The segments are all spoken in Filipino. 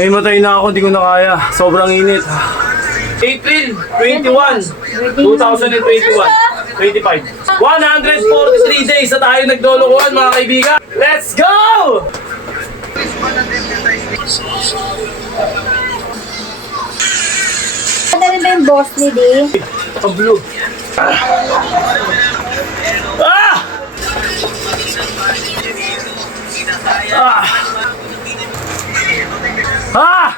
May matay na ako, hindi ko na kaya. Sobrang init. April 21, 2021. 25. 143 days na tayo naglolokohan mga kaibigan. Let's go! Ano rin ba yung boss ni D? Ang blue. Ah! Ah! Ah!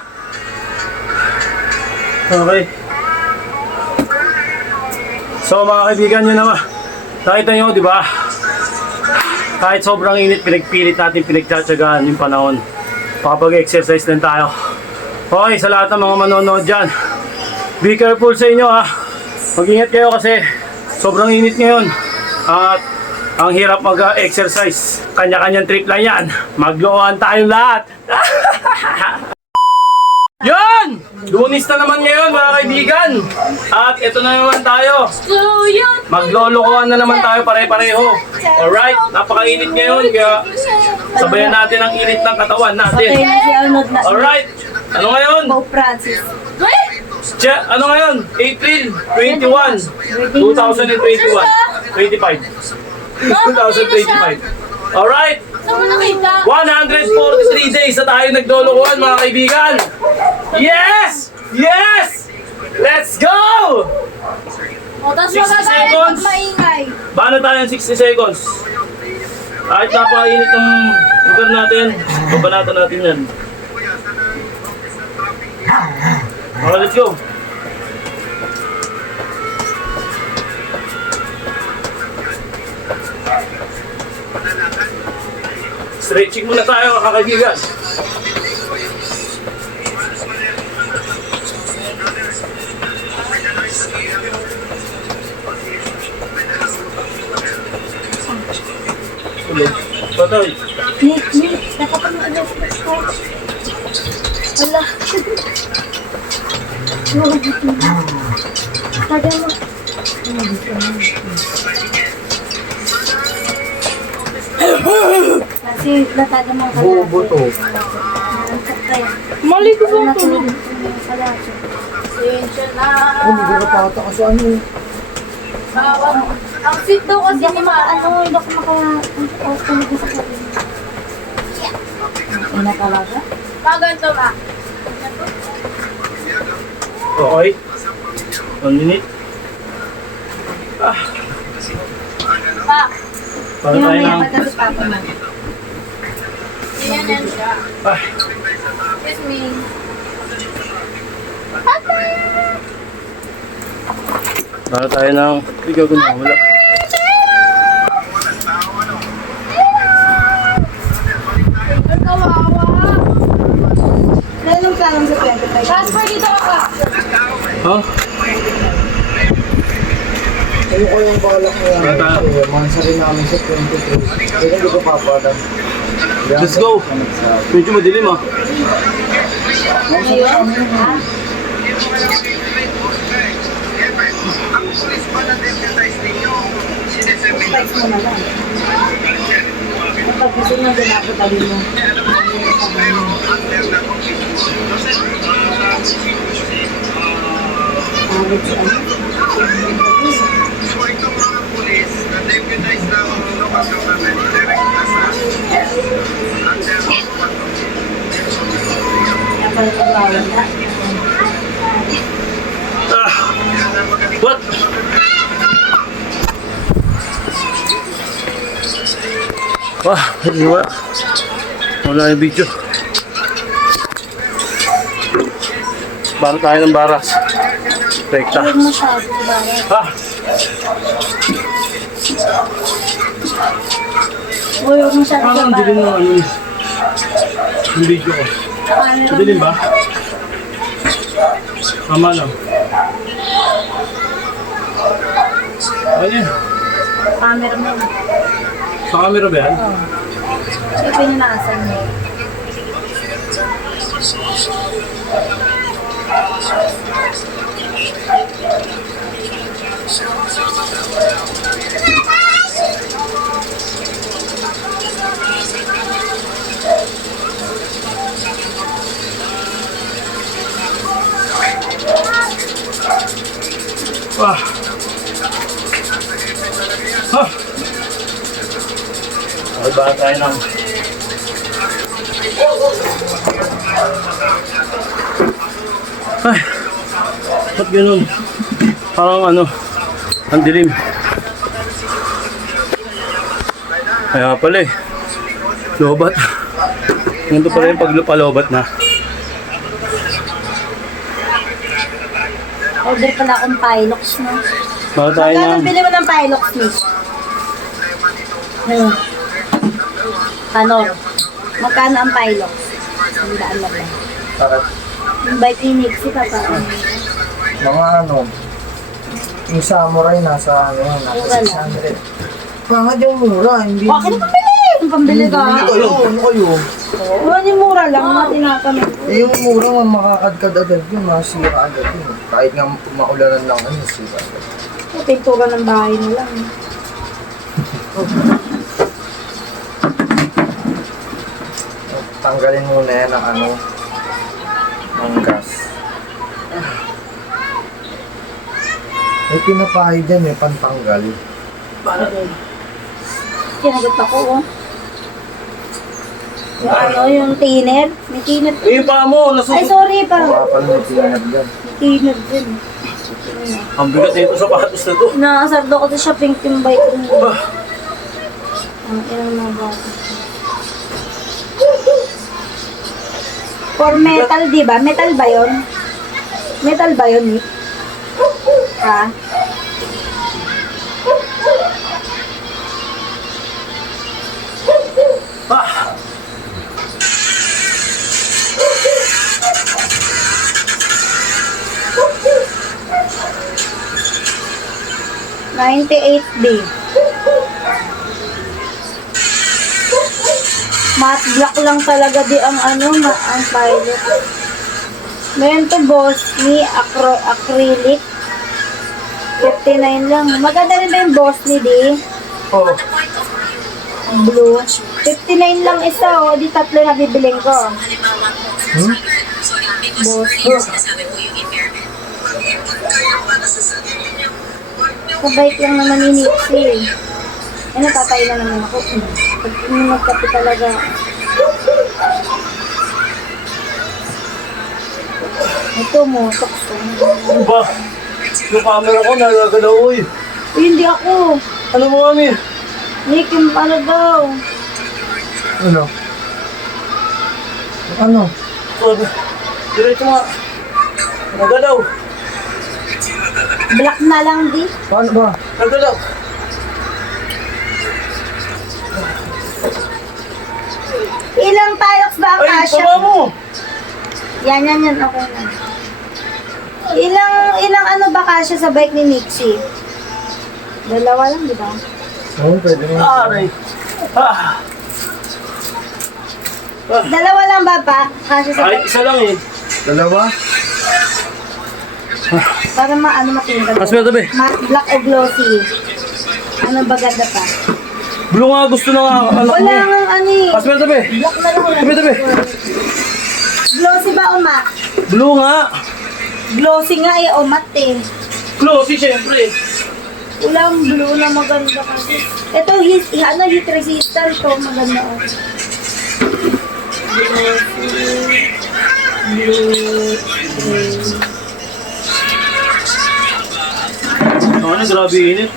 Okay. So mga kaibigan nyo naman, nakita nyo, di ba? Kahit sobrang init, pinagpilit natin, pinagtsatsagaan yung panahon. Makapag-exercise din tayo. Okay, sa lahat ng mga manonood dyan, be careful sa inyo ha. Mag-ingat kayo kasi sobrang init ngayon. At ang hirap mag-exercise. Kanya-kanyang trip lang yan. Magloan tayong lahat. Yan! Lunis na naman ngayon mga kaibigan. At ito na naman tayo. Maglolokohan na naman tayo pare-pareho. Alright? Napakainit ngayon kaya sabayan natin ang init ng katawan natin. Alright? Ano ngayon? Pope Francis. Ano ngayon? April 21, 2021. 25. 2025. Alright? 143 days na tayo naglolokohan mga kaibigan. Yes! Yes! Let's go! O, tapos 60 magagalit seconds. pag maingay. Bano tayo ng 60 seconds? Kahit napakainit ng lugar natin, babanatan natin yan. Okay, let's go. Stretching muna tayo mga kaibigan. Patay. Nakapanood na ko. Wala. Kada mo. Kasi latada mo ka. Bobo to. Mali ko ba tulog? Sensya na. Hindi ko napata kasi ano. Ang sweet daw kasi ni ano, hindi ako makatulog sa kanin. Ano talaga? Paganto ba? Okay. 1 minute. Ah. Pa. Para tayo ng... si Papa mo. Yan yan siya. Ah. Excuse me. Papa! Para tayo ng... Ikaw ko na, wala. Ang kawawa. Lalong planong sa 25. Transfer dito ka. Ha? Ano ko yung balak mo yan? Bata. Mansa rin namin sa 23. Kaya hindi ko papadang. Let's go. Medyo madilim ah. Ngayon, ha? Spikes mo na lang. Kapag gusto nga dinapatali mo. What? Wah, hindi wala. Wala yung video. Baro tayo ng baras. Rekta. Huwag masyado, diba? Ha? Huwag masyado, Parang diba? dilim ng ano yun. Yung video ko. Dilim ba? Tama lang. Ano yun? Camera mo. Sa camera ba yan? Oo. Sipin niyo na asan mo. Ah. Ah. Okay ba tayo ng... Ay. Ba't ganun? Parang ano, ang dilim. Kaya pala eh. Lobat. Ganito pala yung paglupalobat na. Order pala akong Pilox, no? Baka tayo Magkano na... bili mo ng Pilox, miss? Ano? Magkano ang Pilox? Ang daan na ba? Para Yung bike ni Nixie, kakaano? mga ano, yung samurai nasa ano, Mura nasa lang. 600. Bakit yung mura? Hindi. Bakit ang pambili? Ang pambili ka? Ano kayo? Ano yung mura lang na tinatanong ko? Eh, yung mura nga makakadkad agad yun, masira agad yun. Kahit nga maulanan lang ano, masira agad. Pintura ng bahay na lang. Tanggalin muna yan ang ano, ang gas. May pinapahid dyan eh, pantanggal. Kinagat ako, oh. Yung ano, yung thinner. May thinner. Eh, yung paa mo, Ay, nasusunod. sorry, parang Kapal may tinag dyan. may thinner din. Ang bigat nito sa patos na to. Nakasardo ko sa shopping team bike ko. Bah. Ang ilang mga bata. For metal, di ba? Metal ba yun? Metal ba yun, Nick? Ha? Ah! 98B. Matte black lang talaga di ang ano, ang pilot. Meron to Bossy acrylic. 59 lang. Maganda rin ba yung Bossy di? Oh. Blue. 59 lang isa oh. Di tatlo na bibiling ko. Bossy. Kabait lang naman ni Nixie. Eh, natatay na naman ako. Pag magkape talaga. Ito mo, tokso. Ano ba? Yung camera ko nagagalaw eh. Uy, hindi ako. Ano mo kami? Nick, yung ano daw. Ano? Ano? Diretso nga. Nagalaw. Black na lang di. Paano ba? Nagalaw. Ilang pilots ba ang Ay, kasya? baba mo! Yan. Okay na. Ilang ano ba kasya sa bike ni Nixie? Dalawa lang, di ba? Oo, pwede mo. Aray. Ah. Dalawa lang ba pa? Kasya sa Ay, bike? isa lang eh. Dalawa? Para matinggal. Mas meron tabi. Matte black o glossy? Ano ba ganda pa? Blue nga gusto na nga anak mo. Wala nga ano eh. Mas meron tabi. Black na lang. Tabi. Glossy ba o matte? Blue nga. Glossy nga eh o matte eh. Glossy syempre. Ulang blue na maganda kasi. Ito heat resistant to maganda oh. Blue. Ano, grabe init.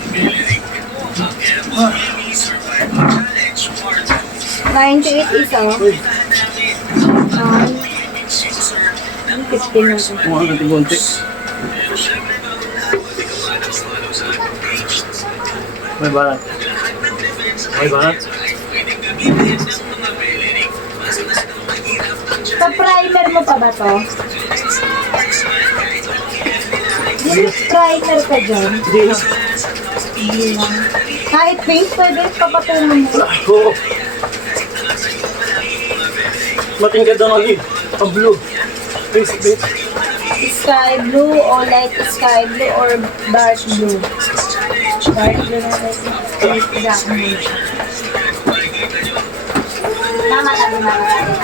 98 isa oh. Uy, 15 na ito. kung ano natin konti. May balat. May balat. Sa primer mo pa ba to? Yung primer ka dyan. Hindi na. Hindi lang. Kahit paint, pwede papatungan mo. Oo. Matingkad na lagi. Ang blue. Basic bit. Sky blue o light sky blue or dark blue. Dark blue na rin. Dark blue. Mama natin, mama natin.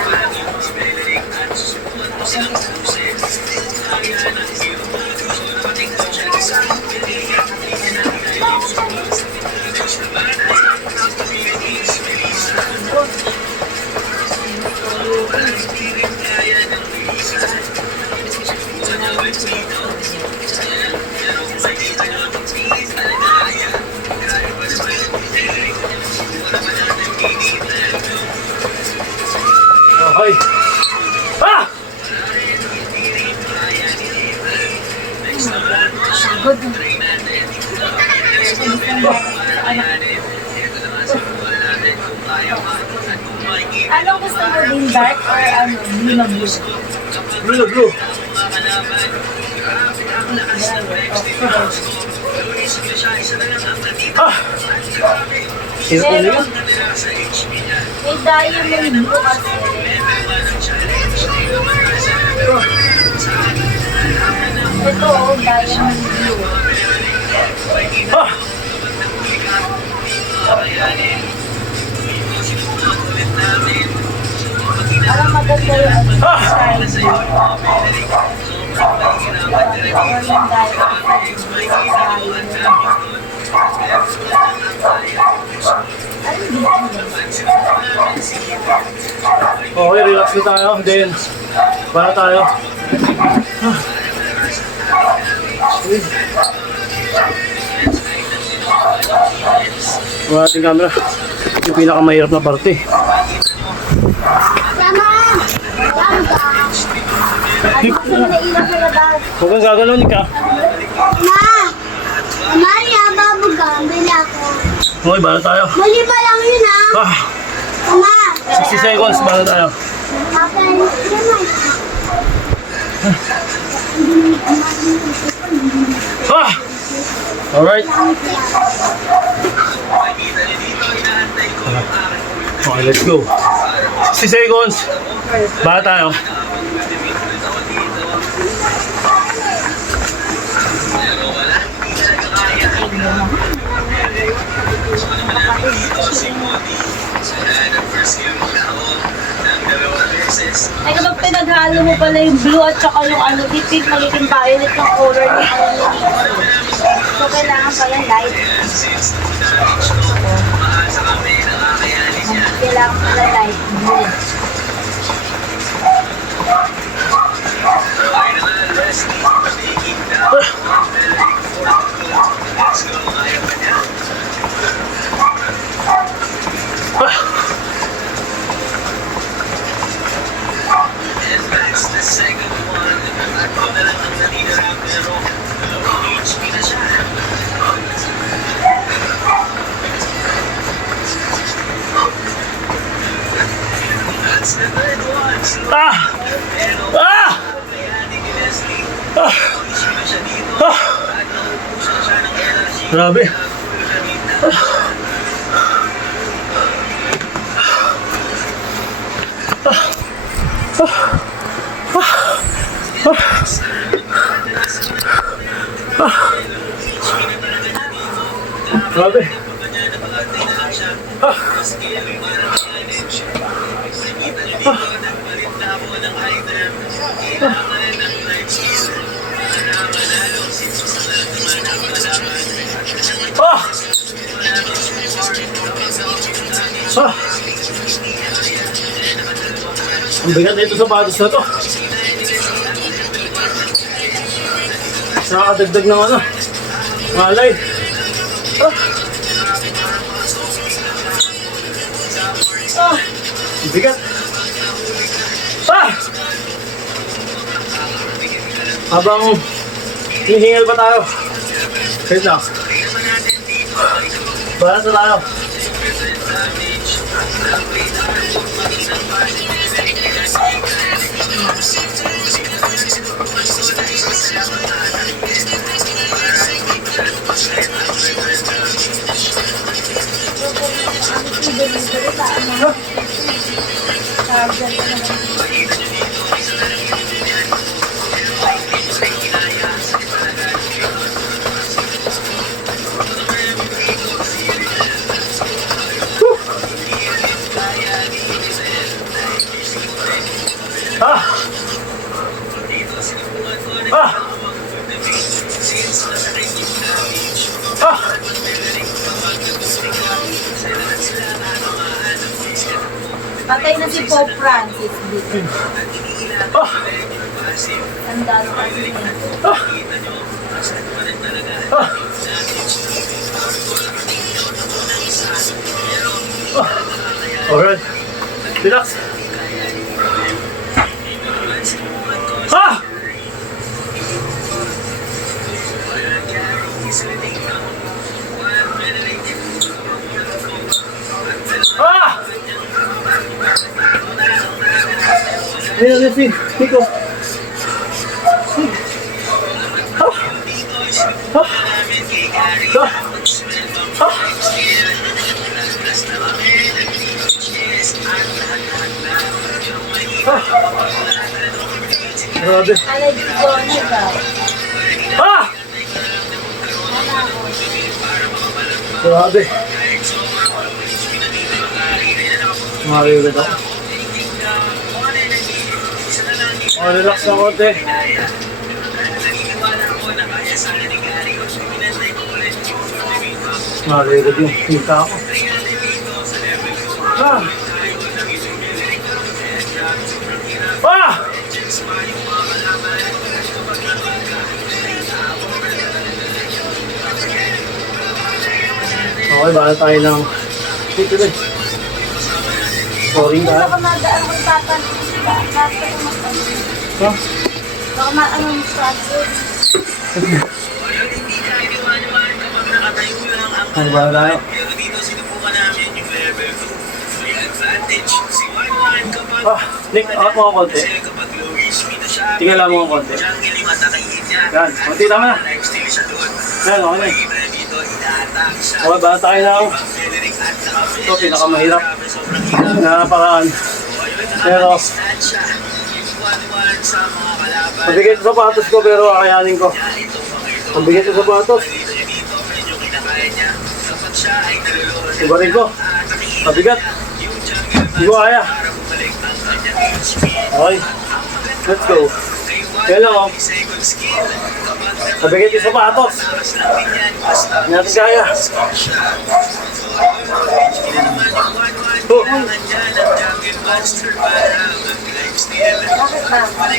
Good. Anong gusto mo din, dark or ano, blue na blue? Blue, blue. Ah! Sino po Meron. yun? May diamond blue kasi. Ito, oh, diamond blue. Ah! Parang maganda yung ano, Ah! sky blue. Or yung Okay, relax na tayo. Then, para tayo. Ah. Ang ating camera. Yung pinakamahirap na parte. Ano kasi nailang ko na daw? Huwag kang gagano'n ka. Maria, babuga, bila ko. Okay, para tayo. Mali pa lang yun ah. Ah, Tama. 60 seconds, para tayo. Okay, naman. Ah! Alright. Okay, let's go. 60 seconds. Para tayo. Ay, kapag pinaghalo mo pala yung blue at saka yung ano, pink, magiging violet yung color ng ano nito. So, kailangan pala light. Kailangan pala light blue. Ah! Ah! Ah! Ah! Grabe. Grabe. Ah! Ah! Ang bigat na ito sa patos na to. Nakakadagdag ng ano, malay. Ah! Ah! Ang bigat. Ah! Habang hihingal pa tayo. Wait lang. Balance na tayo. Ah! Ah! Ah! Patay na si Pope Francis dito. Ah! Tandaan ko kasi niya. Ah! Ah! Ah! Alright. Relax. Ah! si Nico. Grabe. Allergy zone daw. Ah! Grabe. Mariwid ako. Oh, relax na konti. Mariwid yung kita ako. Ah! Ah! Okay, baka tayo ng dito din. Sorry Baka na. madaan kung tatan. Ha? Baka maano yung sponsor. Ano ba tayo? Ah, Nick, angat mo ako konti. Tingnan lang mo ako konti. Yan, konti tama na. Yan, okay na. Okay, baka tayo ng ito, pinakamahirap. Napakaan. Pero, mabigat sa sapatos ko pero kakayanin ko. Mabigat sa sapatos. Ibarin ko. Mabigat. Hindi ko kaya. Okay. Let's go. Kaya lang oh. Mabigat yung sapatos. Hindi natin kaya. Oh. Bakit ba?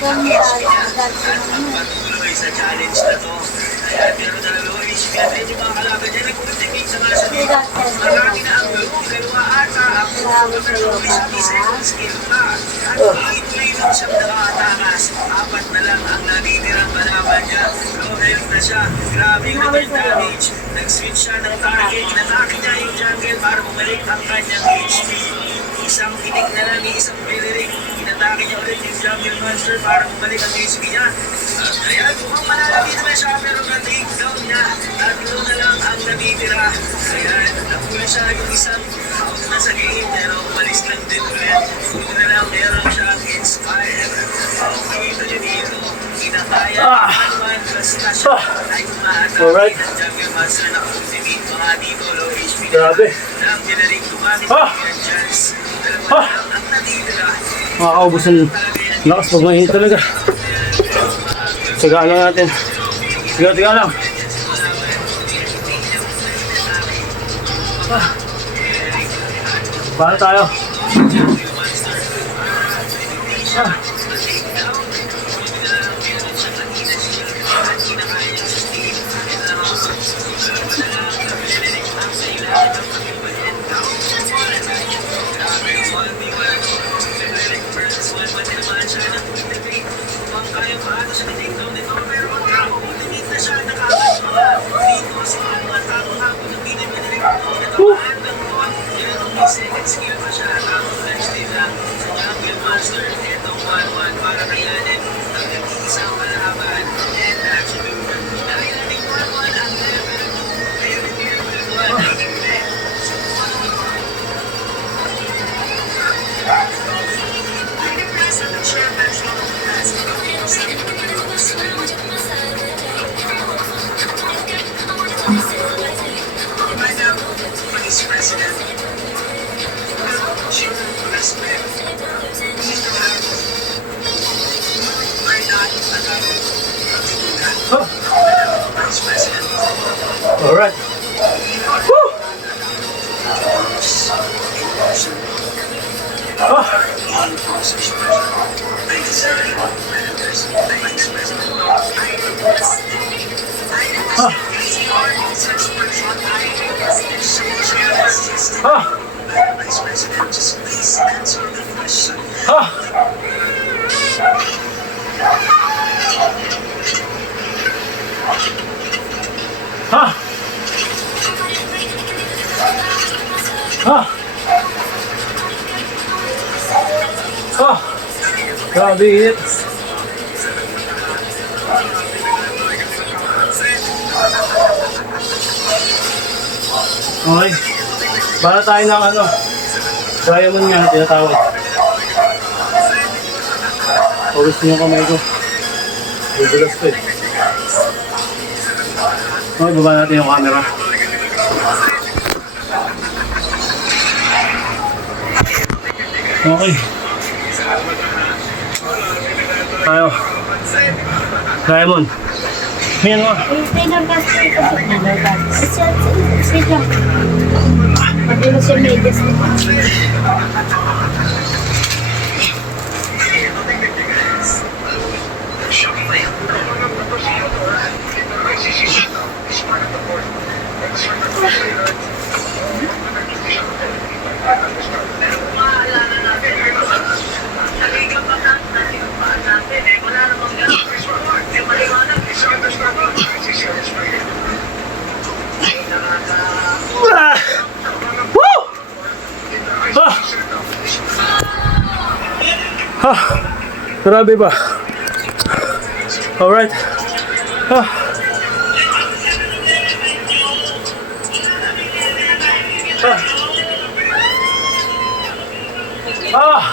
Kung sa challenge na to. Kaya pero dalawa is medyo mga kalaban niya nagpupuntingin sa mga sabi. Marami na ang laro, dalawa ata ang second skill pa. At ituloy lang siyang nakatakas. 4 na lang ang naninirang kalaban niya. Low-health na siya. Grabe yung damage. Nag-switch siya ng target. Inatake niya yung jungle para bumalik ang kanyang HP. Isang tinik na lang, isang Beleric. Inatake niya ulit yung jungle monster para bumalik ang HP niya. Kaya mukhang malalapit na siya pero na-take down niya. 3 na lang ang natitira. Kaya nakula siya yung isang out na sa game pero umalis lang din ulit. 2 na lang meron siyang inspire. Nakita niyo dito. Inakaya naman plus na siya. Ay umaatake Alright. ang jungle monster na ultimate mga dito low HP na. Grabe. Lang Beleric gumamit ng chance. 2 na lang ang natitira. Makakaubos ng lakas pag mainit talaga. Tsagaan lang natin. Tiga lang. Paano tayo? Second skill pa siya, tapos next day lang sa Jungle Monster, etong 1-1 para kayanin ang nag-iisang kalaban and absolute. Dahil nating 1-1 ang level 2, kaya rin level 1 ang event. Vice President, she respect, we don't have, we're not allowed to do that. Vice President. Alright. Woo! Vice President, just please answer the question. Grabe init. Okay. Para tayo ng ano. Diamond nga, tinatawag. Pawis niyo yung kamay ko. Bubulas ko eh. Okay, baba natin yung camera. Okay. Tayo. Diamond. Yan mo. Trainer gas ko ito. Trainer gas. Wait lang. Pati mo siya medyas mo. Ah! Woo! Ah! Ah! Grabe ba? Alright. Ah! Ah! Ah!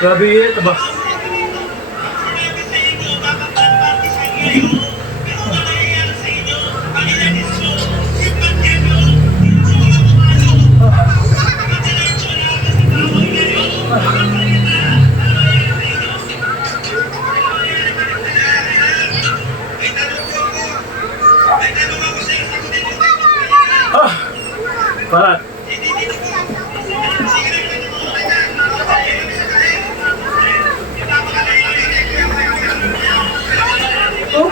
Grabe ito ba? Ah! Parat. Oh.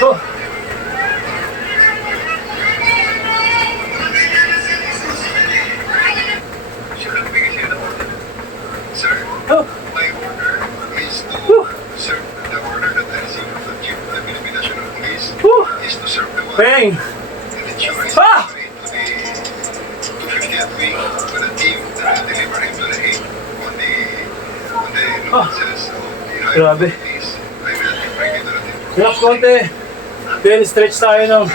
Oh. Sir, Oh. my order is to Whew. serve the order that I received from the Chief of the Philippine National Police Whew. is to serve the one Bang! and ensure his Ah! delivery to the 250th wing with a team that will deliver him to the Hague on the nuances of the Grabe. Highway Police. I will bring you to the team. Relax konti. Then stretch tayo ng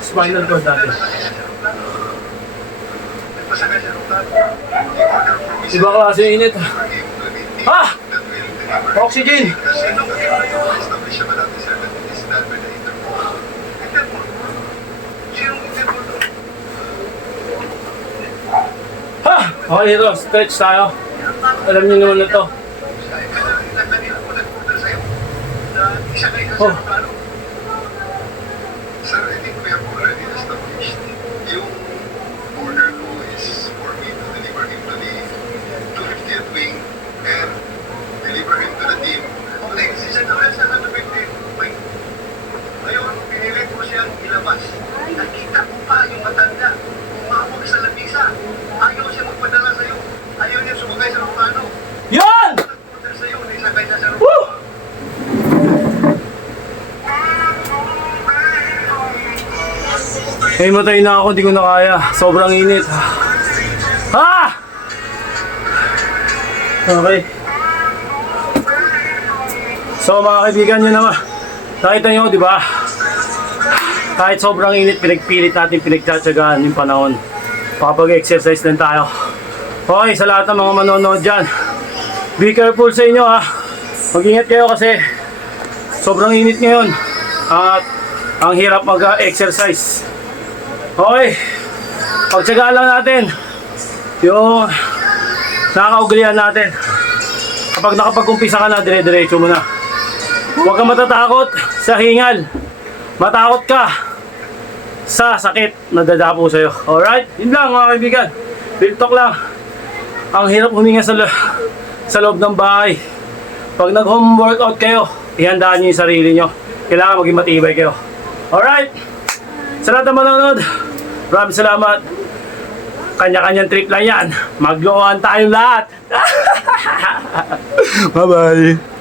spinal cord natin. Pasakay sa rutan, the order from his Iba klase init. for him to the team Ah! that will deliver Oxygen! kasi nung establish naman natin sir that it is done by the Interpol. Interpol? Sinong Interpol to? Ha! Okay ito, stretch tayo. Alam niyo naman na to. Kanina ko nag-order sa'yo na isa kayo sa Oh. aeroplano. Sir, I think we have already established yung order ko is for me to deliver him to the 250th wing and deliver him to the team. Okay, si Senador sa 250th wing. Ngayon, pinilit ko siyang ilabas. Nakita ko pa yung matanda. Umawag sa labisa. Ayaw siya magpadala sa'yo. Ayaw niya sumagay sa aeroplano. Yan! Order sa'yo, na isakay na sa aeroplano. Woo! Ay, matay na ako, di ko na kaya. Sobrang init. Ha! Okay. So mga kaibigan, yun naman. Nakita nyo, di ba? Kahit sobrang init, pinagpilit natin, pinagtsatsagaan yung panahon. Pakapag-exercise din tayo. Okay, sa lahat ng mga manonood dyan, be careful sa inyo ha. Mag-ingat kayo kasi sobrang init ngayon. At ang hirap mag-exercise. Okay, pagtsagaan lang natin yung nakakaugalian natin. Kapag nakapag-umpisa ka na, dire-diretso mo na. Huwag kang matatakot sa hingal. Matakot ka sa sakit na dadapo sa'yo. Alright? Yun lang mga kaibigan. Real talk lang. Ang hirap huminga sa loob ng bahay. Pag nag-home workout kayo, ihandaan nyo yung sarili nyo. Kailangan maging matibay kayo. Alright? Sa lahat ng manonood, maraming salamat. Kanya-kanyang trip lang yan. Mag-go on tayong lahat. Bye-bye.